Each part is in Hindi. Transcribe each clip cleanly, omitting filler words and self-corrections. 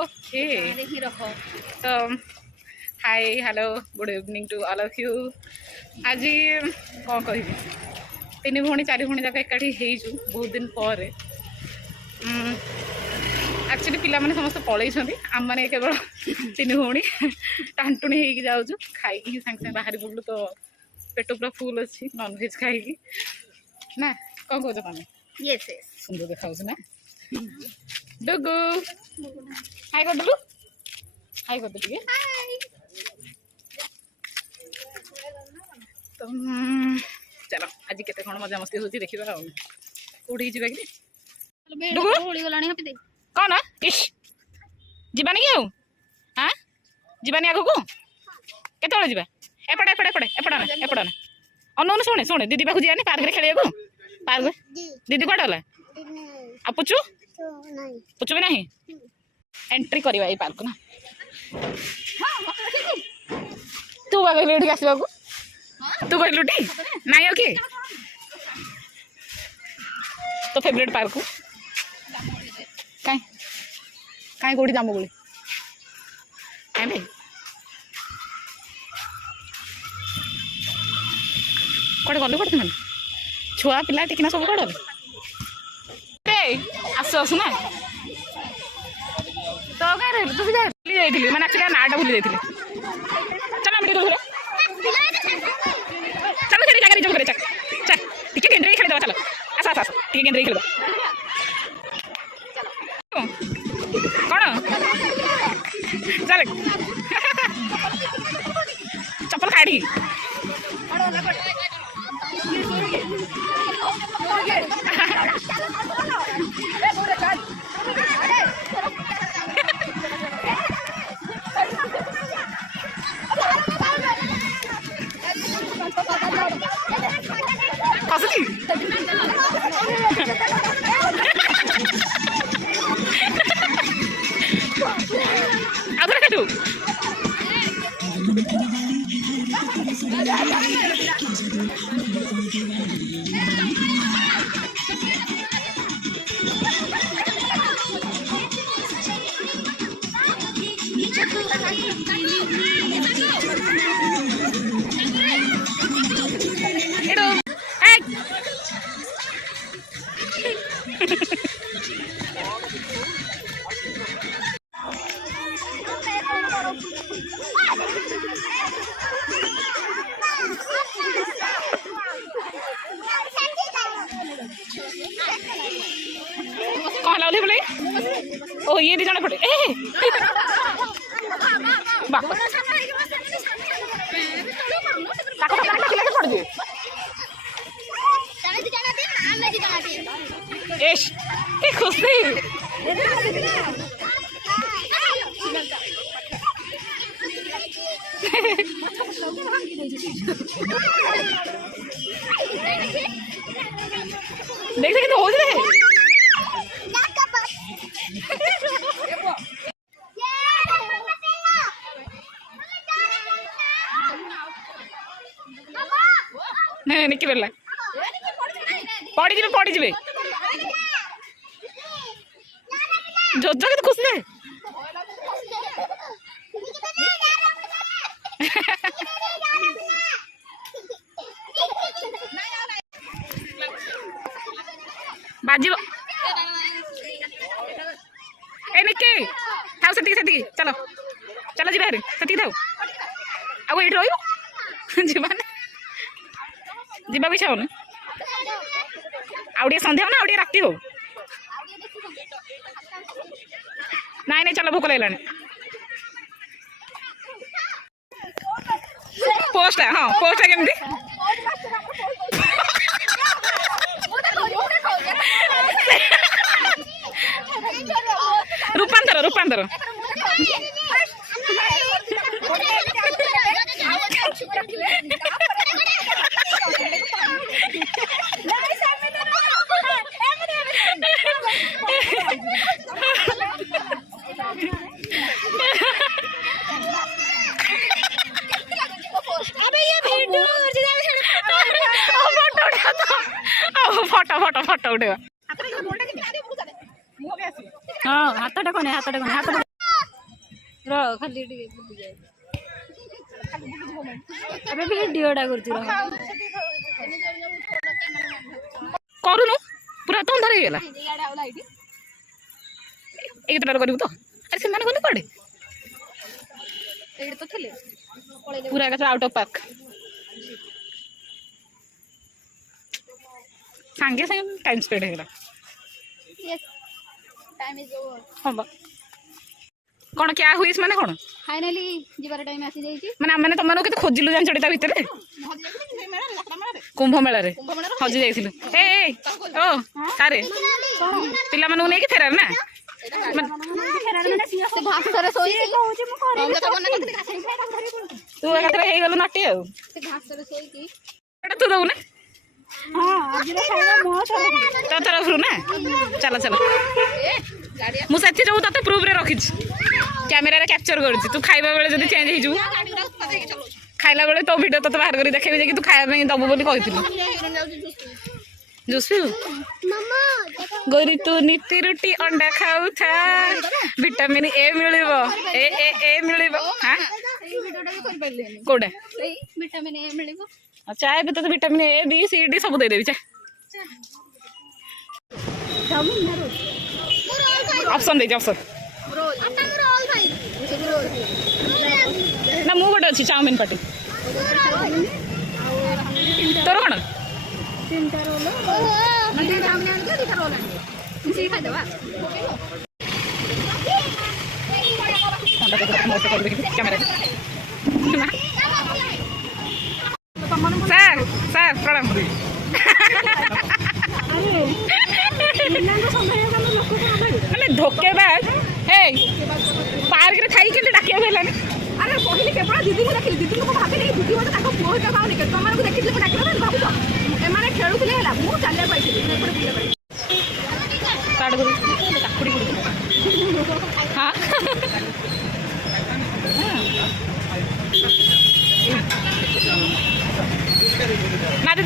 ओके तो hi hello good evening to all of you आज कौन कह तीन भौणी चार भौणी जाक एकाठी हो बहुत दिन पर एक्चुअली पिला समस्त पलैंट आम मैंने केवल तीन भौणी टाणटुणी हो जाऊँ खाई सागे सागे बाहर बुलू तो पेट पूरा फुल अच्छी नॉनभेज खाई ना कौन कौच तुम सुंदर देखा ना डुगु हाय कर देलु हाय कर दे तो चलो आज केते कौन मजा मस्ती होती देखा कौटी जी कौन इश जीवानी कि हाँ जीवानी आग को केत जा एपटे एपटे एपटे एपटा ना एपटा ना अनु शुणे शुणे दीदी पाखु जानी पार्क में खेल पार्क दीदी कौन गला आ पुचु पुचु भी नहीं एंट्री करवा ये पार्क ना तू कहलु ये आसवा तू कहलु टी नाई ओके तो फेवरेट पार्क कहीं कहीं कौटी जामुगुड़ी कहीं भाई कौटे गलु कौटे मैंने छुआ पिला टिकना सब कौटे आसु आसु ना तो कहीं रही तू भी जाइए मैंने एक्चुअली नाटा भूली जाइए चल आम चलो चलो से जगह रिजर्व करे चल टिके गेंद्रे खेल चलो आस आस आस टिके गेंद्रे खेल कौन चल चप्पल काढ़ी कौन लाउली बोले ओ ये दी जने पड़े बाप ताको ताको खिला के पड़ दे एश ए खुशी देख सके तो हो जाए नहीं निकी बेला पड़ी जी जोजो के तो खुश नहीं बाजी ए निकी थाउ सेती चलो चलो जी बाहर सेती थाउ आउ एठी रहिबो जीवन जीवा भी चाहून आउे सन्ध्या हो ना आउे राति हो नाई नहीं चलो भूक लगे पोस्ट हाँ पोस्ट केमती रूपांतर रूपांतर फोटो फोटो फोटो उठेगा हाँ हाथ टा कौन हाथ खाली भिडियोटा करूनु पूरा तो अंधार ହେଇଗଲା ଏଇ କେତେଟାରେ କରିବୁ ତ ଆରେ ସେମାନେ ଗଲେ କୁଆଡ଼େ ଏଇଠି ତ ଥିଲେ ପୁରା ଏକାଥରେ ଆଉଟ୍ ଅଫ୍ ପାର୍କ ସାଙ୍ଗେ ସାଙ୍ଗେ ଟାଇମ୍ ସ୍ପେଣ୍ଡ ହେଇଗଲା ହଁ ବା କ'ଣ କ୍ୟା ହୁଇସ୍ ମାନେ କ'ଣ फाइनाली ଯିବାର ଟାଇମ୍ ଆସି ଯାଇଛି ମାନେ ଆମେ ତମମାନଙ୍କୁ କେତେ ଖୋଜିଲୁ ଜାଣିଛ ତା ଭିତରେ କୁମ୍ଭ ମେଳାରେ ହଜି ଯାଇଥିଲୁ ଏ ଓ ସାରେ ପିଲାମାନଙ୍କୁ ନେଇକି ଫେରାର ନା ତୁ ଏକାଥରେ ହେଇଗଲୁ ନାଟି ଆଉ ଏଇଟା ତୁ ଦବୁ ନା ତୋ ତରଫରୁ ନା ଚାଲ ଚାଲ ମୁଁ ସେଥି ଯୋଉ ତତେ ପ୍ରୁଫରେ ରଖିଛି କ୍ୟାମେରାରେ କ୍ୟାପଚର କରୁଛି ତୁ ଖାଇବା ବେଳେ ଯଦି ଚେଞ୍ଜ ହେଇଯିବୁ ଖାଇଲା ବେଳେ ତୋ ଭିଡ଼ିଓ ତତେ ବାହାର କରି ଦେଖେଇବି ଯେ କି ତୁ ଖାଇବା ପାଇଁ ଦବୁ ବୋଲି କହିଥିଲୁ ଜୁସ୍ ପିଇବୁ ଗୋରି ତୁ ନିତି ରୁଟି ଅଣ୍ଡା ଖାଉଥା ଭିଟାମିନ ଏ ମିଳିବ ଏ ମିଳିବ କୋଉଟା ଚା ଏବେ ତତେ vitamin A B C D ସବୁ ଦେଇଦେବି ଚା ଅପସନ୍ ଦେଇଛି ଅପସନ୍ ନା ମୁଁ ଗୋଟେ ଅଛି ଚାଉମିନ ପାଟି ତୋର କ'ଣ ସାର୍ ସାର୍ ପ୍ରଣାମ ମାନେ ଧୋକେବାଜ ହେ ପାର୍କରେ ଥାଇ କେମିତି ଡାକିବାକୁ ହେଲାନି अरे कहली केवल दीदी को देखिली दीदी को भाभी नहीं दीदी गोटे ताको पुओ हिता भावनी के तमन को देखिली को डाकिला ना भाबुछ एमाने खेलुथिले हैला मु चालिया पाइथिली एपडे बुले पाइ स्टार्ट करू काकुड़ी कुड़ी हां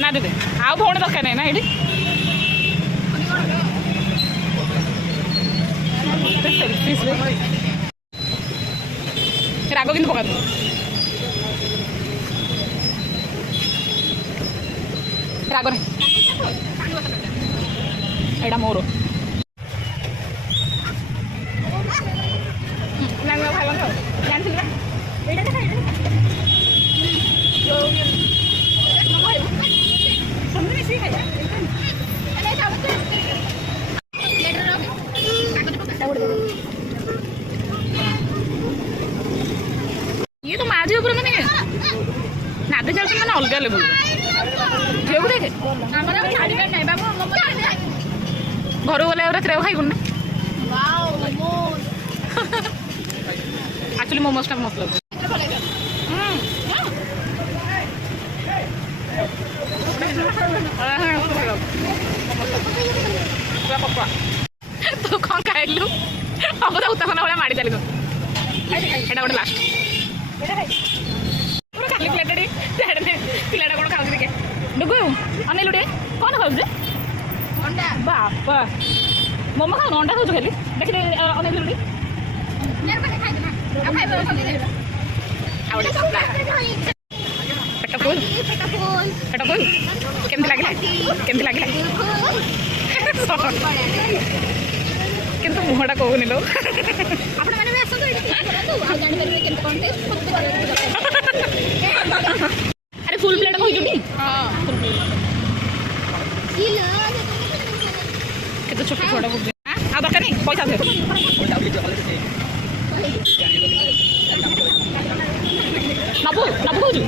ना दे आ भौणी दरकार नहीं ना ये राग कि पका राग नहीं एटा मोर ये तो माझे ऊपर मैंने नादे चलते मैंने अलग लेवल ठेबू देखे घर गले रात खाइबुन ना एक्चुअली मोमोज का मस्त लगे तू कौन खाइलु हम तो उत्ताखना भाया माड़ी चली एटा गोटे लास्ट पूरा खाली प्लेटेड पिलाटा कौन खाऊ देखे डुगु अनेलु टे कौन खाऊ अंडा बापा मोमो खाऊ अंडा खाऊ खाली देखिए अनेलु टे पेट फुल केमती लगे किंतु मुहटा कहूनी लो अरे फुल प्लेट कही केते छोट छोट आ दरकार नहीं पैसा दे नबू नबू कहूँ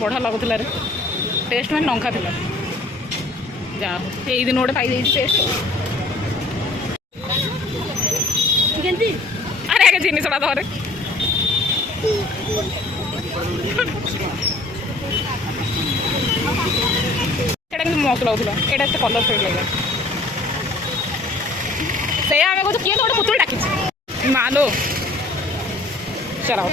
बढ़िया लगुला रे टेस्ट मैंने लंका था जा यही दिन गोटे पाई टेस्ट अरे आगे जिन धरे मस्त लगुला यहाँ एत कलरफुल लगे से आम कह किए गोटे पुतुल डाक मालो चलाओ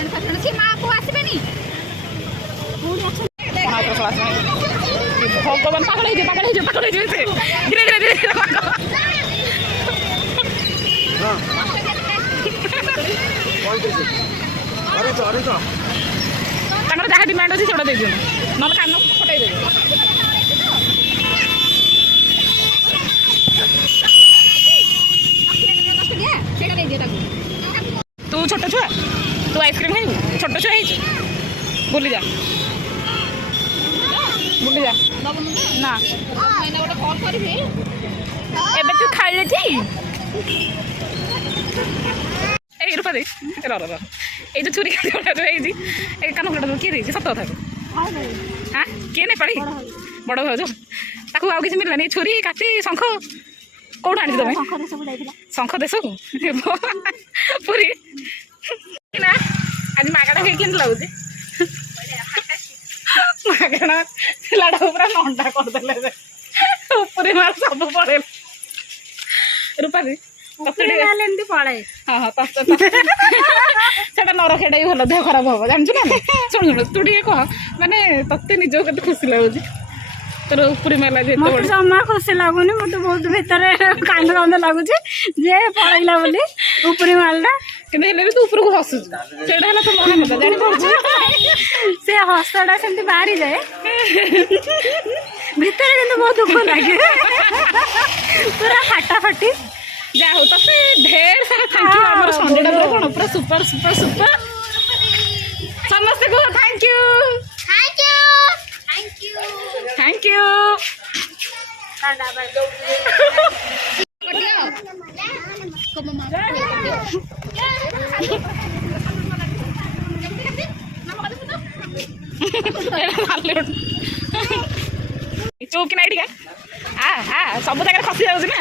ଭଗବାନ ପାଗଳ ହେଇଯିବ ସେ ଧୀରେ ଧୀରେ ଧୀରେ ଧୀରେ ତାଙ୍କର ଯାହା ଡିମାଣ୍ଡ ଅଛି ସେଗୁଡ଼ା ଦେଇଦିଅନ୍ତୁ ନହେଲେ କାନ ଫଟାଇ ଦେବେ। ସେଇଟା ଦେଇଦିଅ ତାକୁ। ତୁ ଛୋଟ ଛୁଆ ତୁ ଆଇସ୍କ୍ରିମ୍ ଖାଇବୁ ଛୋଟ ଛୁଆ ହେଇଛୁ ବୁଲି ଯା ନା ଗୋଟେ କଲ୍ କରିବି ଏବେ ତୁ ଖାଇଲେ ଠିକ ଏଇ ରୂପା ଦେଇ ଏଇ ଯୋଉ ଛୁରୀ ଖାଦ୍ୟଟା ଯୋଉ ହେଇଛି ଏଇ କାନ ଫଟା କିଏ ଦେଇଛି ସତ କଥା ହଁ କିଏ ନେପାଳି ବଡ଼ ଭାଉଜ ତାକୁ ଆଉ କିଛି ମିଳିଲାନି ଛୁରୀ କାତି ଶଙ୍ଖ କୋଉଠୁ ଆଣିଛି ତମେ ଶଙ୍ଖ ଦେଶକୁ ପୁରୀ ନା ଆଜି ମାଗଣା ହେଇକି କେମିତି ଲାଗୁଛି ମାଗଣା ପିଲାଟା ପୁରା ନଣ୍ଡା କରିଦେଲେ ଉପରେ ମାଳ ସବୁ ପଳେଇଲା ରୂପାଦି ଏମିତି ପଳାଏ ହଁ ହଁ ସେଟା ନ ରଖିବାଟା ବି ଭଲ ଦେହ ଖରାପ ହବ ଜାଣିଛୁ ନା ଶୁଣୁ ତୁ ଟିକେ କହ ମାନେ ତତେ ନିଜକୁ କେତେ ଖୁସି ଲାଗୁଛି ତୋର ଉପରି ମେଲା ଯେତେ ମତେ ଜମା ଖୁସି ଲାଗୁନି ମତେ ବହୁତ ଭିତରେ କାନ୍ଦ କାନ୍ଦ ଲାଗୁଛି ଯେ ପଳେଇଲା ବୋଲି ଉପରି ମାଲଟା କିନ୍ତୁ ହେଲେ ବି ତୁ ଉପରକୁ ହସୁଛୁ ସେଇଟା ହେଲା ତ ମହା କଥା ଜାଣିପାରୁଛୁ ସେ ହସଟା ସେମିତି ବାହାରିଯାଏ ଭିତରେ କିନ୍ତୁ ବହୁତ ଦୁଃଖ ଲାଗେ ପୁରା ଫାଟାଫାଟି ଯାହା ହଉ ତତେ ଢେର ସାରା ଥ୍ୟାଙ୍କ ୟୁ ଆମର ସଣ୍ଡେଟା ପୁରା କ'ଣ ପୁରା ସୁପର ସୁପର ସୁପର ସମସ୍ତେ କୁହ ଥ୍ୟାଙ୍କ ୟୁ ଥ୍ୟାଙ୍କ ୟୁ ଚୁପ୍ କି ନାଇଁ ଟିକେ ସବୁ ଜାଗାରେ ଖସି ଯାଉଛି ନା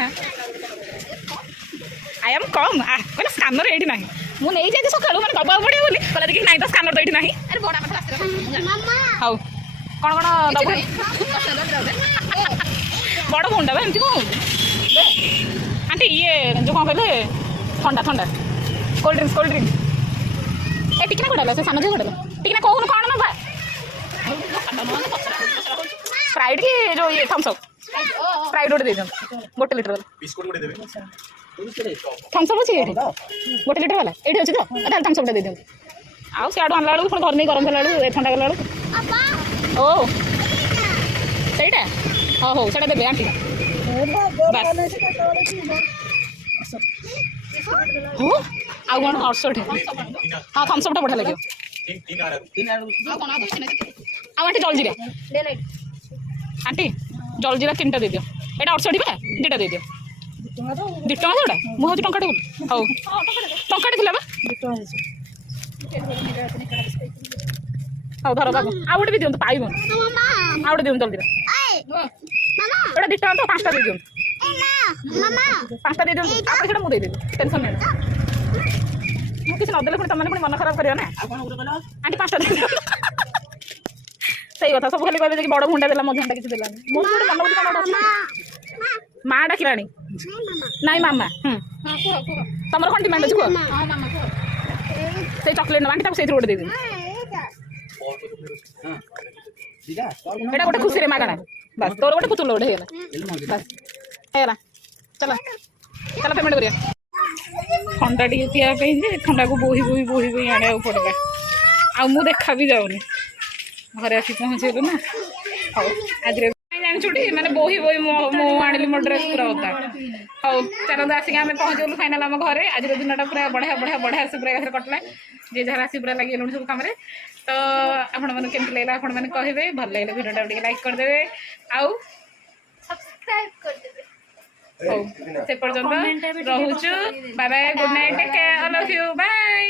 ଆଇ ଏମ୍ କମ୍ କହିଲେ ସ୍କାନର ଏଇଠି ନାହିଁ ମୁଁ ନେଇଯାଇଛି ସକାଳୁ ମାନେ ଦବାକୁ ପଡ଼ିବ ବୋଲି କହିଲା ଦେଖି ନାଇଁ ତ ସ୍କାନର ତ ଏଇଠି ନାହିଁ ହଉ କ'ଣ କ'ଣ ଦବୁ ବଡ଼ ଭଉଣୀଟା ବା ଏମିତି କ'ଣ ହଉଛି ଆଣ୍ଟି ଇଏ ଯେଉଁ କ'ଣ କହିଲେ ଥଣ୍ଡା କୋଲ୍ଡ ଡ୍ରିଙ୍କ୍ସ ଏ ଟିକିନା କୋଉଟା ହେଲା ସେ ସାନ ଝିଅ କୋଉଟା ହେଲା ଟିକିନା କହୁନୁ କ'ଣ ନେବା ସ୍ପ୍ରାଇଟ୍ କି ଯେଉଁ ଇଏ ଥମ୍ସଅପ୍ ସ୍ପ୍ରାଇଟ୍ ଗୋଟେ ଦେଇଦିଅନ୍ତୁ 1 ଲିଟର ଥମ୍ସଅପ୍ ଅଛି ଏଇଠି 1 ଲିଟର ବାଲା ଏଇଠି ଅଛି ତ ତାହେଲେ ଥମ୍ସଅପ୍ଟା ଦେଇଦିଅନ୍ତୁ ଆଉ ସିଆଡ଼ୁ ଆଣିଲା ବେଳକୁ ପୁଣି ଘର ନେଇ ଗରମ କଲା ବେଳକୁ ଥଣ୍ଡା କଲା ବେଳକୁ ଓ ସେଇଟା ହଉ ସେଇଟା ଦେବେ ଆଣ୍ଟି ବାସ୍ ହଉ ଆଉ କ'ଣ 68 ହଁ ଥମ୍ସଅପ୍ଟା ବଢ଼ିଆ ଲାଗିବ ଆଉ ଆଣ୍ଟି ଜଲଜିରା ଆଣ୍ଟି ଜଲଜିରା 3ଟା ଦେଇଦିଅ ଏଇଟା 68 ବା 2ଟା ଦେଇଦିଅ 2 ଟଙ୍କା ସେଗୁଡ଼ା ମୁଁ ହେଉଛି ଟଙ୍କାଟେ ବୋଲି ହଉ ଟଙ୍କାଟେ ଥିଲା ବା ହଉ ଧର ବାବୁ ଆଉ ଗୋଟେ ବି ଦିଅନ୍ତୁ ପାଇବନି ଆଉ ଗୋଟେ ଦିଅନ୍ତୁ ଜଲଜିରା ଏଇଟା 2 ଟଙ୍କା ତ 5ଟା ଦେଇଦିଅନ୍ତୁ 5ଟା ଦେଇଦିଅନ୍ତୁ ତାପରେ ସେଇଟା ମୁଁ ଦେଇଦେବି ଟେନସନ୍ ନେବି ମୁଁ କିଛି ନଦେଲେ ପୁଣି ତମାନେ ପୁଣି ମନ ଖରାପ କରିବ ନା ଆଣ୍ଟି 5ଟା ଦେଇଦିଅନ୍ତୁ ସେଇ କଥା ସବୁ ଖାଲି କହିବେ ଯେ ବଡ଼ ଭୁଣ୍ଡା ଦେଲା ମଝିଟା କିଛି ଦେଲାନି ମୋର ଗୋଟେ ମନ ବୋଲି କ'ଣ ଅଛି ମା ଡାକିଲାଣି ନାଇଁ ମାମା ତମର କ'ଣ ଡିମାଣ୍ଡ ଅଛି କୁହ ସେଇ ଚକୋଲେଟ୍ ନେବା ଆଣ୍ଟି ତାକୁ ସେଇଥିରୁ ଗୋଟେ ଦେଇଦେବି ଏଇଟା ଗୋଟେ ଖୁସିରେ ମାଗଣା ବାସ୍ ତୋର ଗୋଟେ ପୁତୁଲ ଗୋଟେ ହେଇଗଲା ବାସ୍ ହେଇଗଲା ଚାଲ ପେମେଣ୍ଟ କରିବା ଥଣ୍ଡା ଟିକେ ପିଇବା ପାଇଁ ଯେ ଥଣ୍ଡାକୁ ବୋହି ଆଣିବାକୁ ପଡ଼ିଲା ଆଉ ମୁଁ ଦେଖା ବି ଯାଉନି ଘରେ ଆସି ପହଞ୍ଚିଗଲୁ ନା ହଉ ଆଜିରେ ଜାଣିଛୁଟି ମାନେ ବୋହି ମୁଁ ଆଣିଲି ମୋ ଡ୍ରେସ୍ ପୁରା ଓଦା ହଉ ଚାଲନ୍ତୁ ଆସିକି ଆମେ ପହଞ୍ଚିଗଲୁ ଫାଇନାଲ୍ ଆମ ଘରେ ଆଜିର ଦିନଟା ପୁରା ବଢ଼ିଆ ସେ ପୁରା ଏକାଥରେ କଟିଲା ଯିଏ ଯାହାର ଆସି ପୁରା ଲାଗିଗଲୁଣି ସବୁ କାମରେ ତ ଆପଣମାନଙ୍କୁ କେମିତି ଲାଗିଲା ଆପଣମାନେ କହିବେ ଭଲ ଲାଗିଲା ଭିଡ଼ିଓଟାକୁ ଟିକେ ଲାଇକ୍ କରିଦେବେ ଆଉ ସବସ୍କ୍ରାଇବ୍ କରିଦେବେ ହଉ ସେ ପର୍ଯ୍ୟନ୍ତ ରହୁଛୁ bye bye good night take care all of you bye.